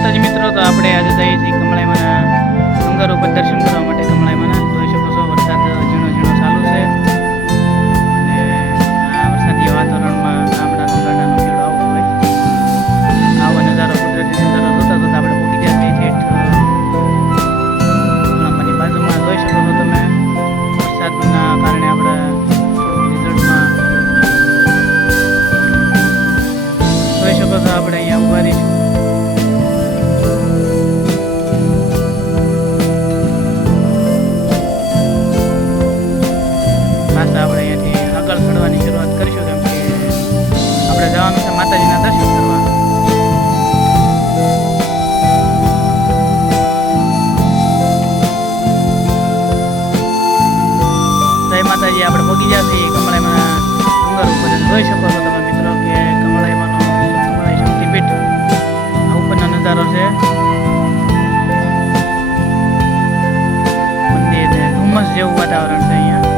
માતાજી મિત્રો, તો આપણે આજે જઈએ છીએ કમળાઈમાના ડુંગર ઉપર દર્શન કરવા માટે. કમળાઈમાના જોઈ શકો છો, વરસાદ ઝીણો ઝીણો ચાલુ છે અને આ વરસાદી વાતાવરણમાં ગામડાનો ગાડાનો મેળો આવો હોય. આવો નજારો, કુદરતી નજારો જોતા જોતા આપણે પહોંચી ગયા છીએ અમારી બાજુમાં. જોઈ શકો છો તમે, વરસાદના કારણે આપણે રિઝલ્ટમાં જોઈ શકો છો આપણે અહીંયા ઉભા રહીશું. આપણે અહીંયાથી આગળ ચડવાની શરૂઆત કરીશું, કેમ કે આપણે જવાનું છે માતાજીના દર્શન કરવા. જય માતાજી, આપણે પહોંચી ગયા છીએ કમળાઈમાના ડુંગર ઉપર. જોઈ શકો છો તમે મિત્રો કે કમળાઈમાનો કમળાઈ શક્તિપીઠ આ ઉપરનો નજારો છે. મંદિર ને ધુમ્મસ જેવું વાતાવરણ છે અહીંયા.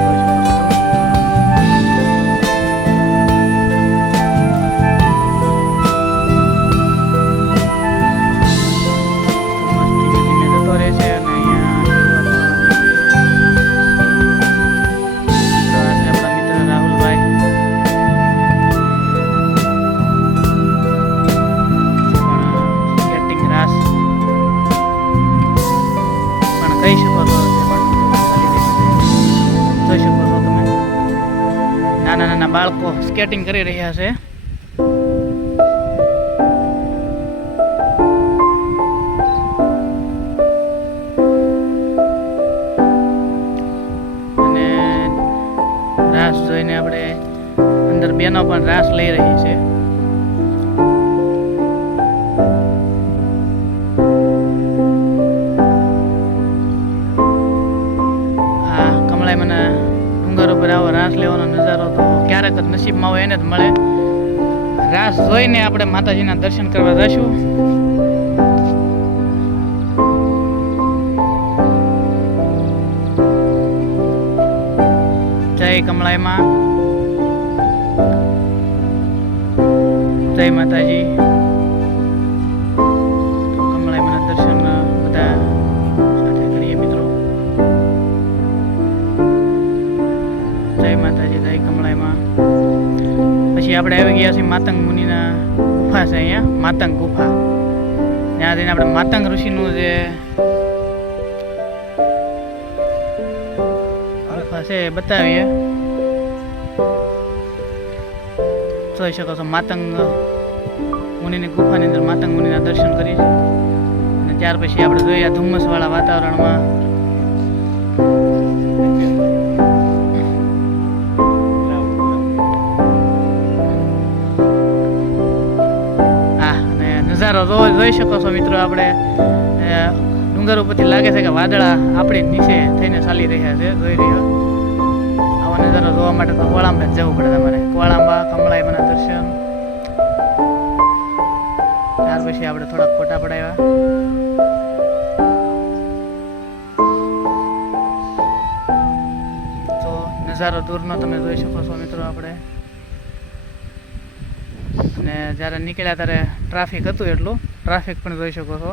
કહી શકો છો, જોઈ શકો છો તમે, નાના નાના બાળકો સ્કેટિંગ કરી રહ્યા છે. અને રાસ જોઈને આપણે અંદર બેનો પણ રાસ લઈ રહી છે. મને ડુંગર ઉપર આવો રાસ લેવાનો નજારો તો ક્યારેક જ નસીબમાં હોય એને જ મળે. રાસ જોઈને આપણે માતાજીના દર્શન કરવા જઈશું. જય કમળાઈમાં, જય માતાજી. કમળાઈમાના દર્શન બધા સાથે કરીએ મિત્રો. જય માતાજી, જય કમળાઈમાં. પછી આપણે આવી ગયા છીએ માતંગ મુનિના ગુફા છે અહીંયા, માતંગ ગુફા. ત્યાં જઈને આપણે માતંગ ઋષિનું જે ગુફા છે એ બતાવીએ. જોઈ શકો છો, માતંગ મુનિની ગુફાની અંદર માતંગ મુનિના દર્શન કરી. અને ત્યાર પછી આપણે જોઈએ ધુમ્મસવાળા વાતાવરણમાં નજારો જોઈ શકો છો મિત્રો. આપણે ડુંગર ઉપરથી લાગે છે કે વાદળા આપણી નીચે થઈને ચાલી રહ્યા છે. જોઈ રહ્યો, આવો નજારો જોવા માટે તો કોળાંબા જ જવું પડે તમારે. કોળાંબા કમળાઈમાના દર્શન. ત્યાર પછી આપણે થોડાક ફોટા પડાવ્યા. તો નજારો દૂરનો તમે જોઈ શકો છો મિત્રો. આપણે અને જ્યારે નીકળ્યા ત્યારે ટ્રાફિક હતું, એટલું ટ્રાફિક પણ જોઈ શકો છો.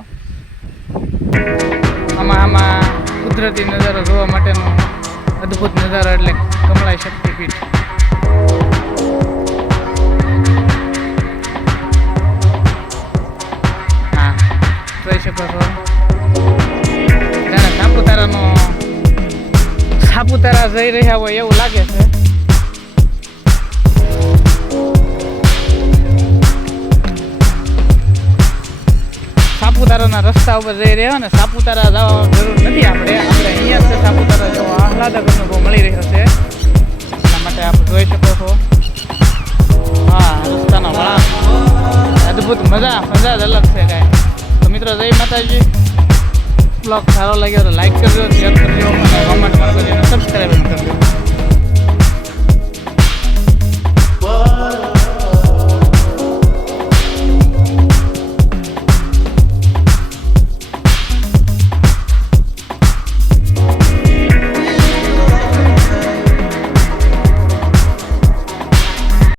આમાં કુદરતી નજારો જોવા માટેનો અદ્ભુત નજારો એટલે કમળાઈ શક્તિપીઠ. હા, જોઈ શકો છો. જાણે સાપુતારા જઈ રહ્યા હોય એવું લાગે છે. સાપુતારાના રસ્તા ઉપર જઈ રહ્યા ને સાપુતારા જવાની જરૂર નથી. આપણે અહીંયા જ સાપુતારા જવા આહલાદક અનુભવ મળી રહ્યો છે. એના માટે આપણે જોઈ શકો છો. હા, રસ્તાના વળાંક અદ્ભુત મજા જ અલગ છે કાંઈ. તો મિત્રો, જય માતાજી. બ્લોગ સારો લાગ્યો તો લાઈક કરજો, શેર કરજો, કમેન્ટ કરજો, સબસ્ક્રાઈબ કરજો.